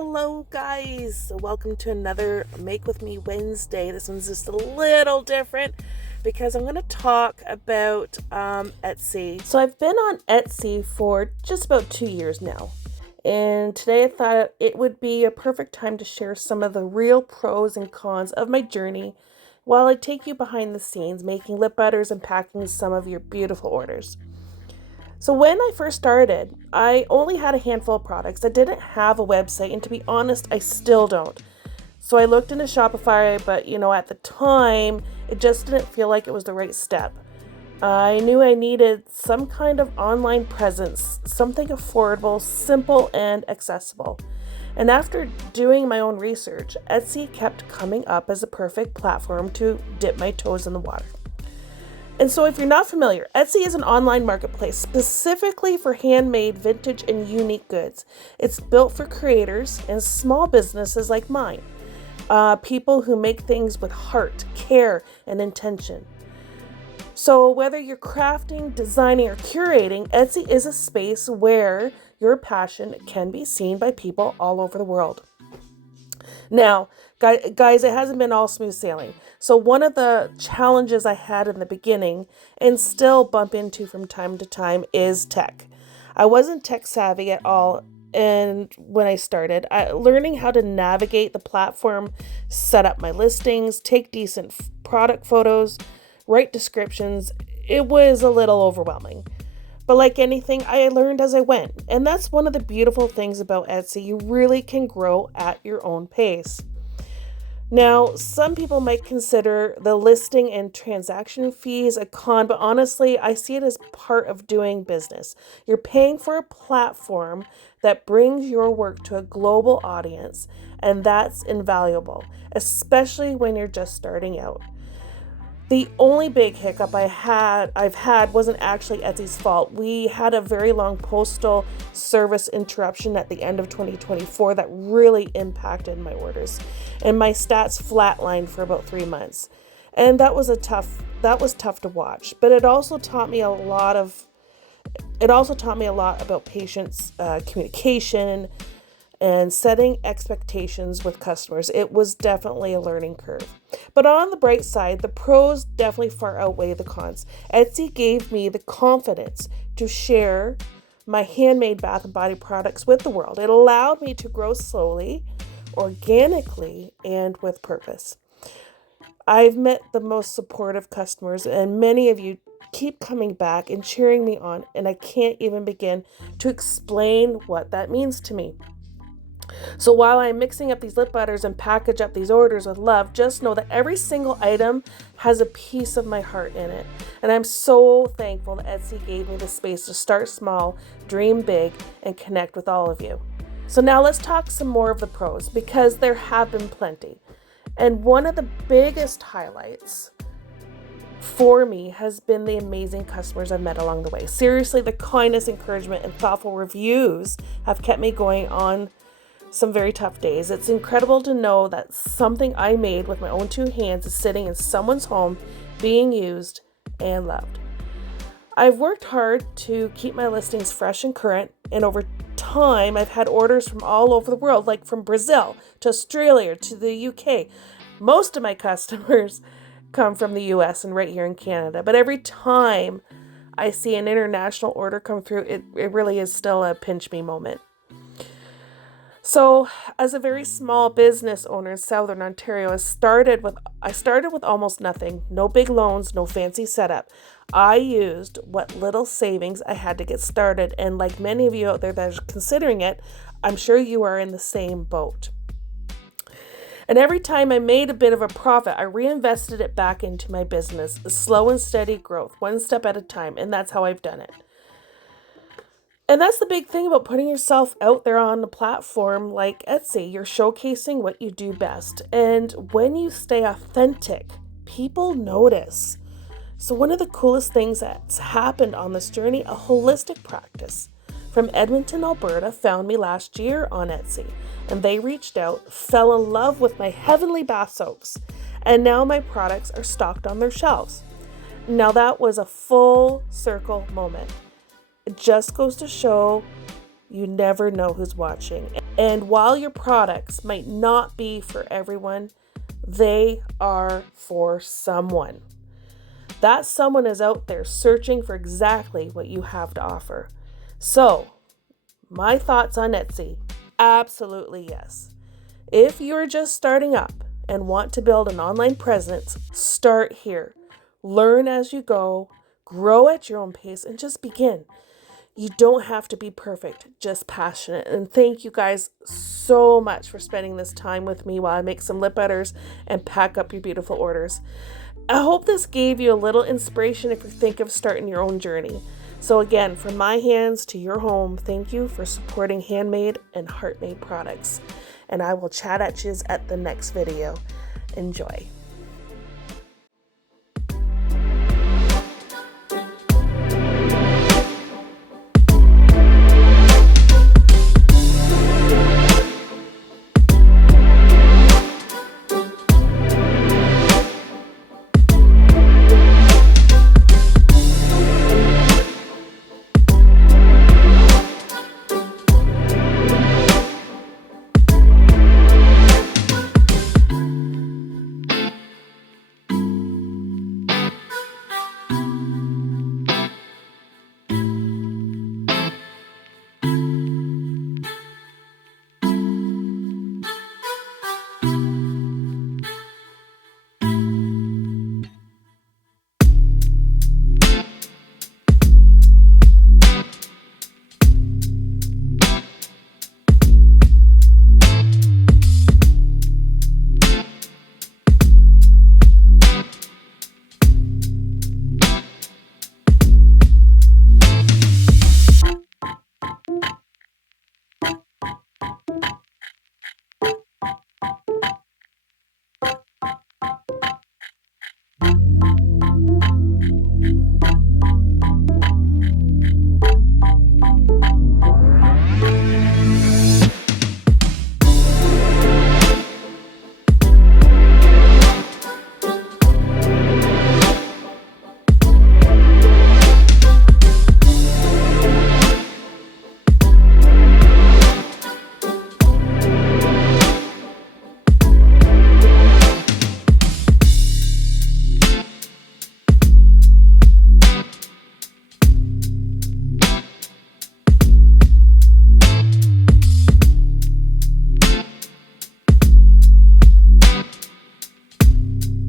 Hello guys, welcome to another Make With Me Wednesday. This one's just a little different because I'm going to talk about Etsy. So I've been on Etsy for just about 2 years now, and today I thought it would be a perfect time to share some of the real pros and cons of my journey while I take you behind the scenes making lip butters and packing some of your beautiful orders. So when I first started, I only had a handful of products. I didn't have a website, and to be honest, I still don't. So I looked into Shopify, but at the time, it just didn't feel like it was the right step. I knew I needed some kind of online presence, something affordable, simple, and accessible. And after doing my own research, Etsy kept coming up as a perfect platform to dip my toes in the water. And so if you're not familiar, Etsy is an online marketplace specifically for handmade, vintage, and unique goods. It's built for creators and small businesses like mine, people who make things with heart, care, and intention. So whether you're crafting, designing, or curating, Etsy is a space where your passion can be seen by people all over the world. Now, guys, it hasn't been all smooth sailing. So one of the challenges I had in the beginning and still bump into from time to time is tech. I wasn't tech savvy at all, and when I started, learning how to navigate the platform, set up my listings, take decent product photos, write descriptions, it was a little overwhelming. But like anything, I learned as I went. And that's one of the beautiful things about Etsy. You really can grow at your own pace. Now, some people might consider the listing and transaction fees a con, but honestly, I see it as part of doing business. You're paying for a platform that brings your work to a global audience, and that's invaluable, especially when you're just starting out. The only big hiccup I've had wasn't actually Etsy's fault. We had a very long postal service interruption at the end of 2024 that really impacted my orders, and my stats flatlined for about 3 months. And that was tough to watch. But it also taught me a lot about patience, communication, and setting expectations with customers. It was definitely a learning curve. But on the bright side, the pros definitely far outweigh the cons. Etsy gave me the confidence to share my handmade bath and body products with the world. It allowed me to grow slowly, organically, and with purpose. I've met the most supportive customers, and many of you keep coming back and cheering me on, and I can't even begin to explain what that means to me. So while I'm mixing up these lip butters and package up these orders with love, just know that every single item has a piece of my heart in it. And I'm so thankful that Etsy gave me the space to start small, dream big, and connect with all of you. So now let's talk some more of the pros, because there have been plenty. And one of the biggest highlights for me has been the amazing customers I've met along the way. Seriously, the kindness, encouragement, and thoughtful reviews have kept me going on some very tough days. It's incredible to know that something I made with my own 2 hands is sitting in someone's home being used and loved. I've worked hard to keep my listings fresh and current, and over time I've had orders from all over the world, like from Brazil to Australia to the UK. Most of my customers come from the US and right here in Canada, but every time I see an international order come through, it really is still a pinch me moment. So, as a very small business owner in Southern Ontario, I started with almost nothing. No big loans, no fancy setup. I used what little savings I had to get started, and like many of you out there that are considering it, I'm sure you are in the same boat. And every time I made a bit of a profit, I reinvested it back into my business. Slow and steady growth, one step at a time, and that's how I've done it. And that's the big thing about putting yourself out there on a platform like Etsy. You're showcasing what you do best. And when you stay authentic, people notice. So one of the coolest things that's happened on this journey, a holistic practice from Edmonton, Alberta, found me last year on Etsy. And they reached out, fell in love with my heavenly bath soaks. And now my products are stocked on their shelves. Now that was a full circle moment. It just goes to show you never know who's watching. And while your products might not be for everyone, they are for someone. That someone is out there searching for exactly what you have to offer. So, my thoughts on Etsy, absolutely yes. If you're just starting up and want to build an online presence, start here. Learn as you go, grow at your own pace, and just begin. You don't have to be perfect, just passionate. And thank you guys so much for spending this time with me while I make some lip butters and pack up your beautiful orders. I hope this gave you a little inspiration if you think of starting your own journey. So again, from my hands to your home, thank you for supporting handmade and heart-made products. And I will chat at you at the next video. Enjoy.